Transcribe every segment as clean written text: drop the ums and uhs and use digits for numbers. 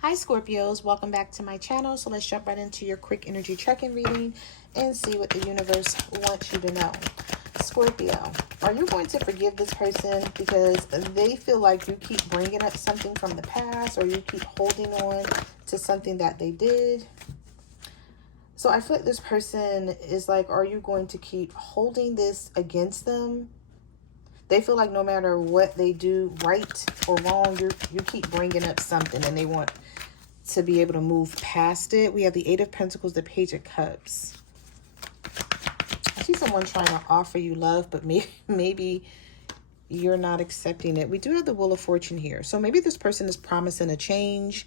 Hi Scorpios, welcome back to my channel. So let's jump right into your quick energy check-in reading and see what the universe wants you to know. Scorpio, are you going to forgive this person because they feel like you keep bringing up something from the past, or you keep holding on to something that they did? So I feel like this person is like, are you going to keep holding this against them? They feel like no matter what they do, right or wrong, you keep bringing up something, and they want to be able to move past it. We have the Eight of Pentacles, the Page of Cups. I see someone trying to offer you love, but maybe you're not accepting it. We do have the Wheel of Fortune here. So maybe this person is promising a change.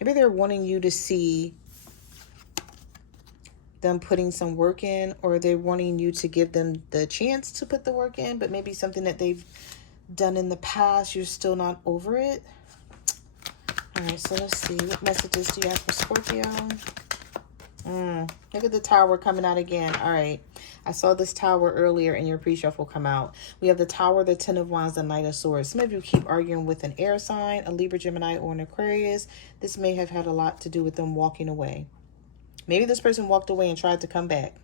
Maybe they're wanting you to see them putting some work in, or they're wanting you to give them the chance to put the work in, but maybe something that they've done in the past, you're still not over it. All right, so let's see. What messages do you have for Scorpio? Look at the Tower coming out again. All right. I saw this Tower earlier in your pre-shuffle come out. We have the Tower, the Ten of Wands, the Knight of Swords. Some of you keep arguing with an air sign, a Libra, Gemini, or an Aquarius. This may have had a lot to do with them walking away. Maybe this person walked away and tried to come back.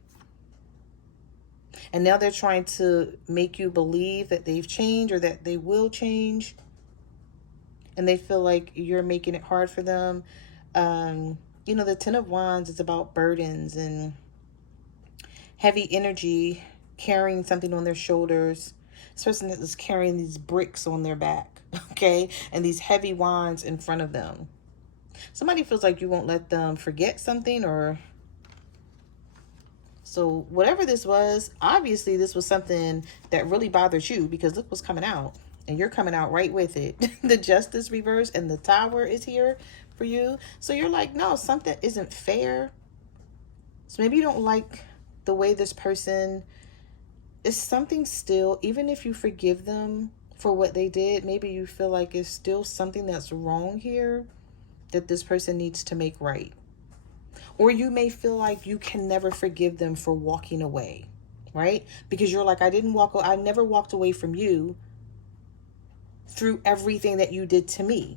And now they're trying to make you believe that they've changed or that they will change. And they feel like you're making it hard for them. You know, the Ten of Wands is about burdens and heavy energy, carrying something on their shoulders. This person is carrying these bricks on their back, okay? And these heavy wands in front of them. Somebody feels like you won't let them forget something, or... So whatever this was, obviously this was something that really bothers you, because look what's coming out. And you're coming out right with it. The Justice reverse and the Tower is here for you. So you're like, no, something isn't fair. So maybe you don't like the way this person is. Something still, even if you forgive them for what they did, maybe you feel like it's still something that's wrong here that this person needs to make right. Or you may feel like you can never forgive them for walking away, right? Because you're like, I never walked away from you through everything that you did to me.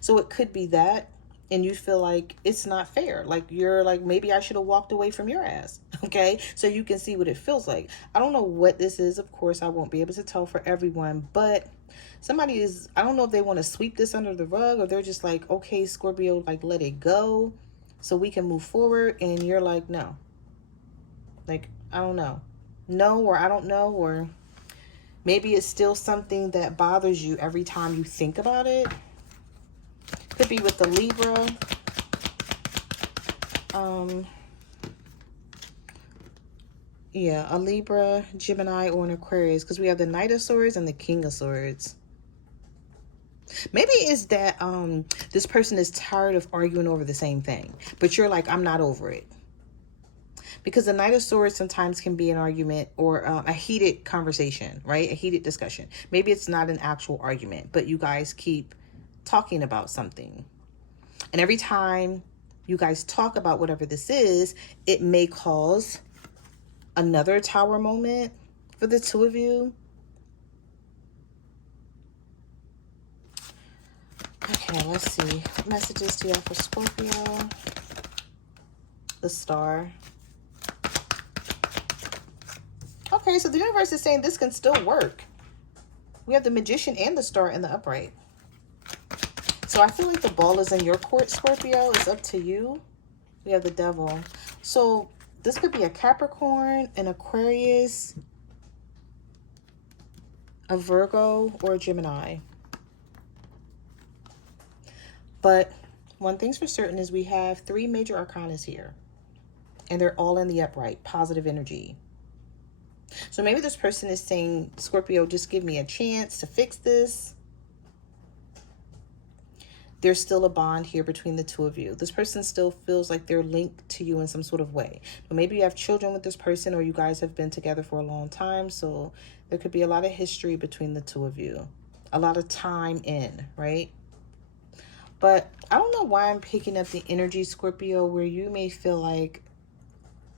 So it could be that, and you feel like it's not fair. Like you're like, maybe I should have walked away from your ass. Okay, so you can see what it feels like. I don't know what this is. Of course, I won't be able to tell for everyone, but somebody is, I don't know if they want to sweep this under the rug, or they're just like, okay, Scorpio, like let it go so we can move forward. And you're like, no, like, I don't know. No, or I don't know, or maybe it's still something that bothers you every time you think about it. Could be with the Libra. Yeah, a Libra, Gemini, or an Aquarius, because we have the Knight of Swords and the King of Swords. Maybe it's that this person is tired of arguing over the same thing, but you're like, I'm not over it. Because the Knight of Swords sometimes can be an argument, or a heated conversation, right? A heated discussion. Maybe it's not an actual argument, but you guys keep talking about something. And every time you guys talk about whatever this is, it may cause another Tower moment for the two of you. Okay, let's see. What messages do you have for Scorpio? The Star. Okay, so the universe is saying this can still work. We have the Magician and the Star in the upright. So I feel like the ball is in your court, Scorpio. It's up to you. We have the Devil. So this could be a Capricorn, an Aquarius, a Virgo, or a Gemini. But one thing's for certain is we have 3 major arcanas here. And they're all in the upright, positive energy. So maybe this person is saying, Scorpio, just give me a chance to fix this. There's still a bond here between the two of you. This person still feels like they're linked to you in some sort of way. But maybe you have children with this person, or you guys have been together for a long time. So there could be a lot of history between the two of you. A lot of time in, right? But I don't know why I'm picking up the energy, Scorpio, where you may feel like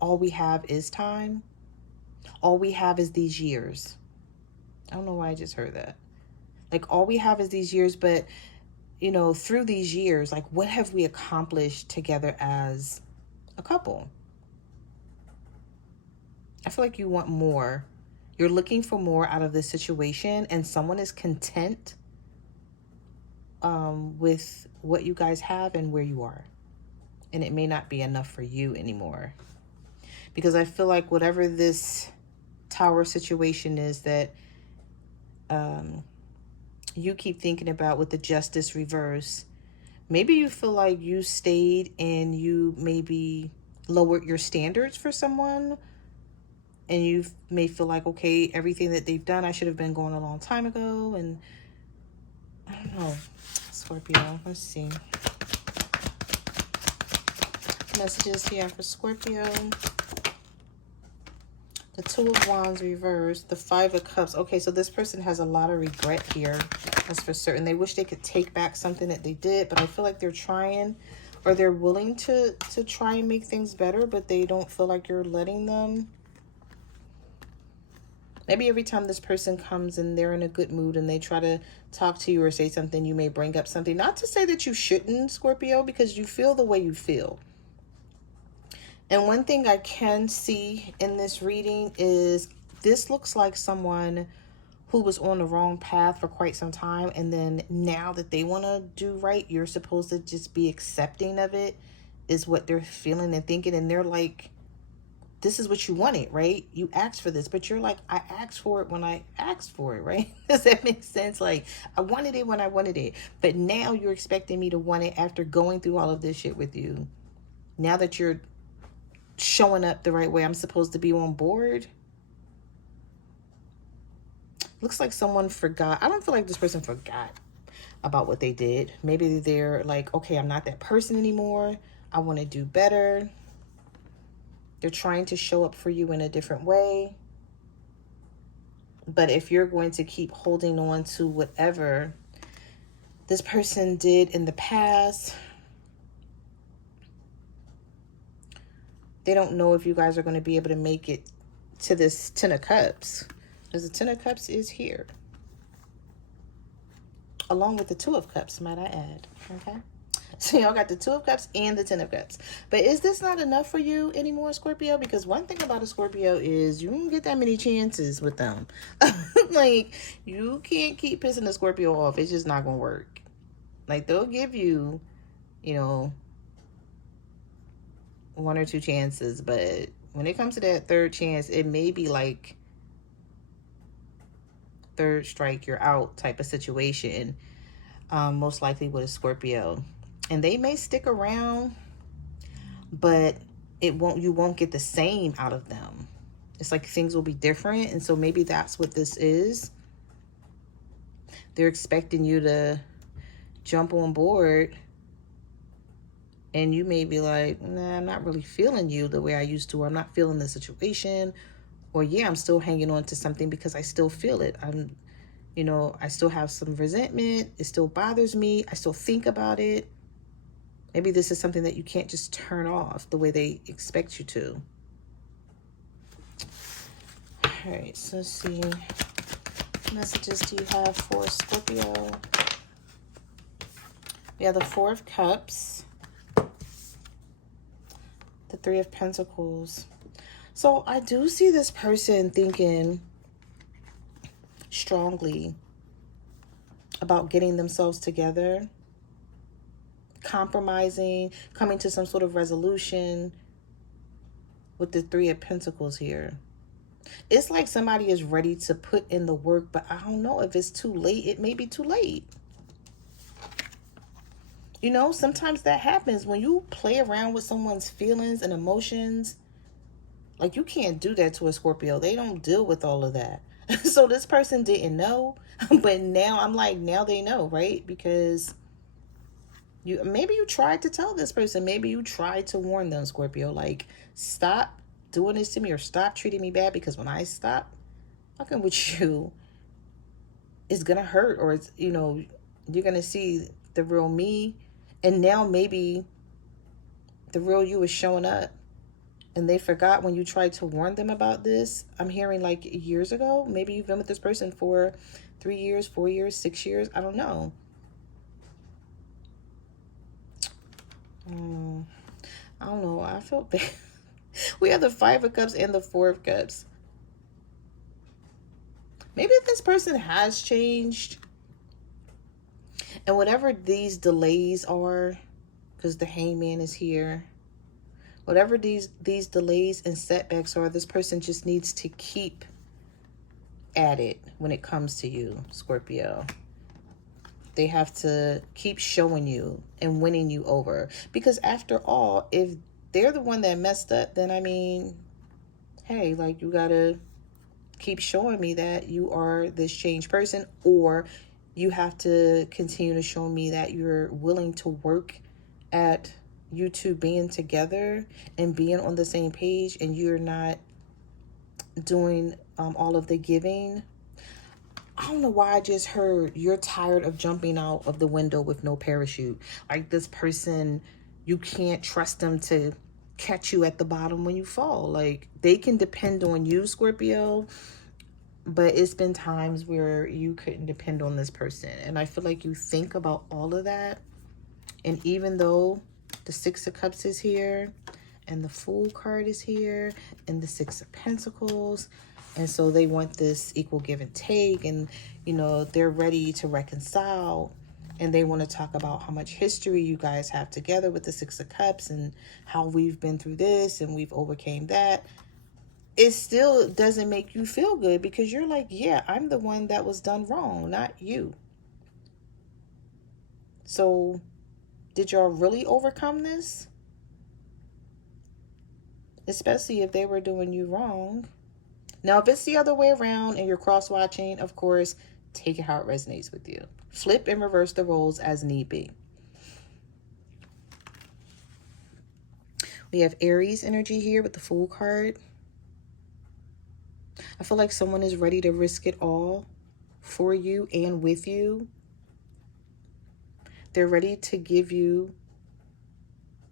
all we have is time. All we have is these years. I don't know why I just heard that. Like all we have is these years, but you know, through these years, like, what have we accomplished together as a couple? I feel like you want more. You're looking for more out of this situation, and someone is content with what you guys have and where you are. And it may not be enough for you anymore. Because I feel like whatever this Tower situation is that you keep thinking about with the Justice reverse, maybe you feel like you stayed and you maybe lowered your standards for someone, and you may feel like, okay, everything that they've done, I should have been going a long time ago. And I don't know, Scorpio, let's see. Messages here for Scorpio. The Two of Wands reversed. The Five of Cups. Okay, so this person has a lot of regret here. That's for certain. They wish they could take back something that they did, but I feel like they're trying, or they're willing to try and make things better, but they don't feel like you're letting them. Maybe every time this person comes and they're in a good mood and they try to talk to you or say something, you may bring up something. Not to say that you shouldn't, Scorpio, because you feel the way you feel. And one thing I can see in this reading is this looks like someone who was on the wrong path for quite some time. And then now that they want to do right, you're supposed to just be accepting of it, is what they're feeling and thinking. And they're like, this is what you wanted, right? You asked for this, but you're like, I asked for it when I asked for it, right? Does that make sense? Like, I wanted it when I wanted it, but now you're expecting me to want it after going through all of this shit with you. Now that you're showing up the right way, I'm supposed to be on board. Looks like someone forgot. I don't feel like this person forgot about what they did. Maybe they're like, okay, I'm not that person anymore. I want to do better. They're trying to show up for you in a different way. But if you're going to keep holding on to whatever this person did in the past, they don't know if you guys are going to be able to make it to this Ten of Cups. Because the Ten of Cups is here. Along with the Two of Cups, might I add. Okay? So y'all got the Two of Cups and the Ten of Cups. But is this not enough for you anymore, Scorpio? Because one thing about a Scorpio is you don't get that many chances with them. Like, you can't keep pissing the Scorpio off. It's just not going to work. Like, they'll give you, you know, one or two chances. But when it comes to that third chance, it may be like third strike, you're out type of situation. Most likely with a Scorpio. And they may stick around, but you won't get the same out of them. It's like things will be different. And so maybe that's what this is. They're expecting you to jump on board, and you may be like, nah, I'm not really feeling you the way I used to, or I'm not feeling the situation, or yeah, I'm still hanging on to something because I still feel it. I still have some resentment. It still bothers me. I still think about it. Maybe this is something that you can't just turn off the way they expect you to. All right, so let's see. What messages do you have for Scorpio? We have the Four of Cups. The Three of Pentacles. So I do see this person thinking strongly about getting themselves together, compromising, coming to some sort of resolution with the Three of Pentacles here. It's like somebody is ready to put in the work, but I don't know if it's too late. It may be too late. You know, sometimes that happens when you play around with someone's feelings and emotions. Like, you can't do that to a Scorpio. They don't deal with all of that. So this person didn't know, but now I'm like, now they know, right? Because maybe you tried to tell this person, maybe you tried to warn them, Scorpio, like, stop doing this to me, or stop treating me bad, because when I stop fucking with you, it's gonna hurt, or it's, you're gonna see the real me. And now maybe the real you is showing up, and they forgot when you tried to warn them about this. I'm hearing like years ago. Maybe you've been with this person for 3 years, 4 years, 6 years. I don't know. I don't know. I feel bad. We have the Five of Cups and the Four of Cups. Maybe this person has changed. And whatever these delays are, because the Hangman is here, whatever these delays and setbacks are, this person just needs to keep at it when it comes to you, Scorpio. They have to keep showing you and winning you over. Because after all, if they're the one that messed up, then I mean, hey, like, you gotta keep showing me that you are this changed person, or you have to continue to show me that you're willing to work at you two being together and being on the same page, and you're not doing all of the giving. I don't know why I just heard you're tired of jumping out of the window with no parachute. Like, this person, you can't trust them to catch you at the bottom when you fall. Like, they can depend on you, Scorpio, but it's been times where you couldn't depend on this person. And I feel like you think about all of that. And even though the Six of Cups is here, and the Fool card is here, and the Six of Pentacles, and so they want this equal give and take, and, you know, they're ready to reconcile, and they want to talk about how much history you guys have together with the Six of Cups, and how we've been through this, and we've overcame that. It still doesn't make you feel good, because you're like, yeah, I'm the one that was done wrong, not you. So did y'all really overcome this? Especially if they were doing you wrong. Now, if it's the other way around and you're cross-watching, of course, take it how it resonates with you. Flip and reverse the roles as need be. We have Aries energy here with the Fool card. I feel like someone is ready to risk it all for you and with you. They're ready to give you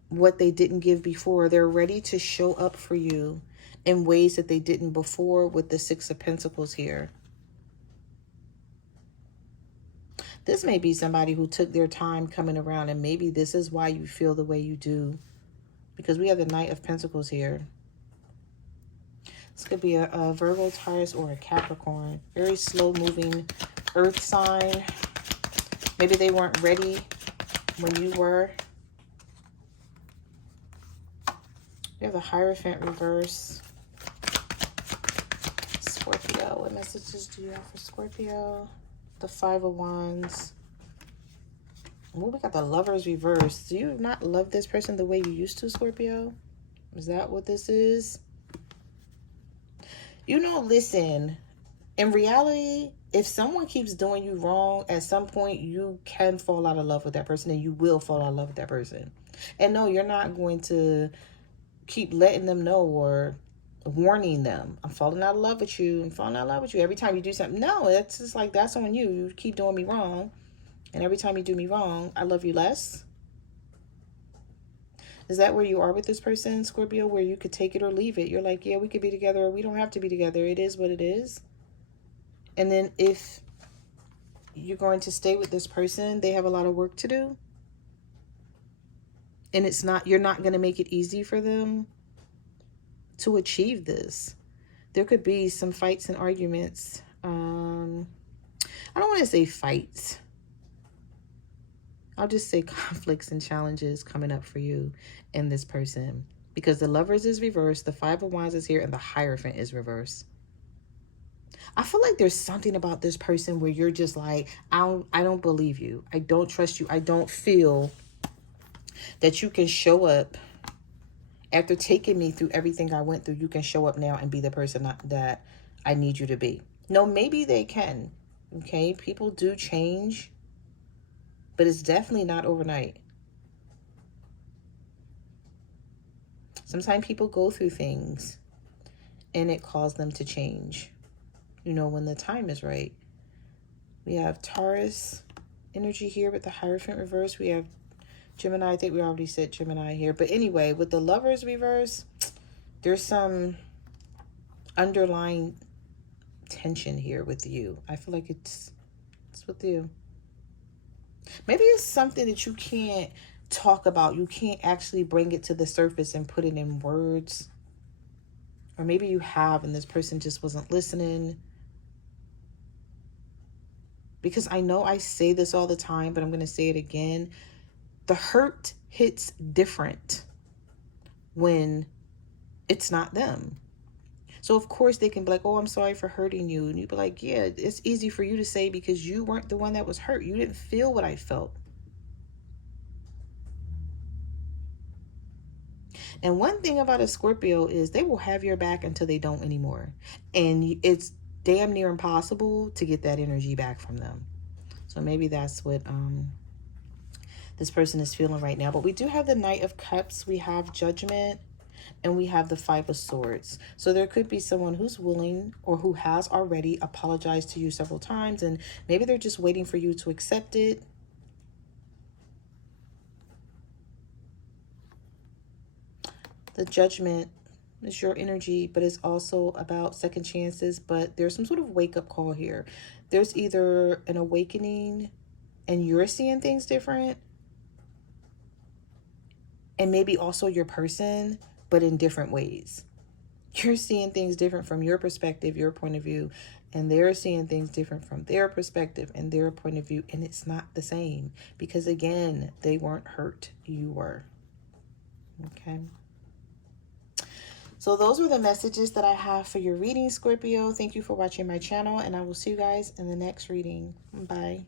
what they didn't give before. They're ready to show up for you in ways that they didn't before with the Six of Pentacles here. This may be somebody who took their time coming around, and maybe this is why you feel the way you do, because we have the Knight of Pentacles here. This could be a Virgo, Taurus, or a Capricorn. Very slow-moving earth sign. Maybe they weren't ready when you were. We have the Hierophant reverse. Scorpio, what messages do you have for Scorpio? The Five of Wands. Well, we got the Lovers reverse. Do you not love this person the way you used to, Scorpio? Is that what this is? You know, listen, in reality, if someone keeps doing you wrong, at some point you can fall out of love with that person, and you will fall out of love with that person. And no, you're not going to keep letting them know or warning them, I'm falling out of love with you, I'm falling out of love with you every time you do something. No, it's just like, that's on you. You keep doing me wrong, and every time you do me wrong, I love you less. Is that where you are with this person, Scorpio, where you could take it or leave it? You're like, yeah, we could be together, or we don't have to be together. It is what it is. And then if you're going to stay with this person, they have a lot of work to do, and it's not, you're not going to make it easy for them to achieve this. There could be some fights and arguments. I don't want to say fights. I'll just say conflicts and challenges coming up for you and this person, because the Lovers is reversed, the Five of Wands is here, and the Hierophant is reversed. I feel like there's something about this person where you're just like, I don't believe you. I don't trust you. I don't feel that you can show up after taking me through everything I went through. You can show up now and be the person that I need you to be. No, maybe they can. Okay, people do change, but it's definitely not overnight. Sometimes people go through things and it caused them to change, you know, when the time is right. We have Taurus energy here with the Hierophant reverse. We have Gemini. I think we already said Gemini here. But anyway, with the Lovers reverse, there's some underlying tension here with you. I feel like it's with you. Maybe it's something that you can't talk about, you can't actually bring it to the surface and put it in words. Or maybe you have and this person just wasn't listening. Because I know I say this all the time, but I'm going to say it again. The hurt hits different when it's not them. So of course they can be like, oh, I'm sorry for hurting you. And you'd be like, yeah, it's easy for you to say because you weren't the one that was hurt. You didn't feel what I felt. And one thing about a Scorpio is they will have your back until they don't anymore. And it's damn near impossible to get that energy back from them. So maybe that's what this person is feeling right now. But we do have the Knight of Cups. We have Judgment. And we have the Five of Swords. So there could be someone who's willing or who has already apologized to you several times. And maybe they're just waiting for you to accept it. The Judgment is your energy, but it's also about second chances. But there's some sort of wake-up call here. There's either an awakening and you're seeing things different. And maybe also your person, but in different ways. You're seeing things different from your perspective, your point of view, and they're seeing things different from their perspective and their point of view, and it's not the same because, again, they weren't hurt, you were. Okay. So those were the messages that I have for your reading, Scorpio. Thank you for watching my channel, and I will see you guys in the next reading. Bye.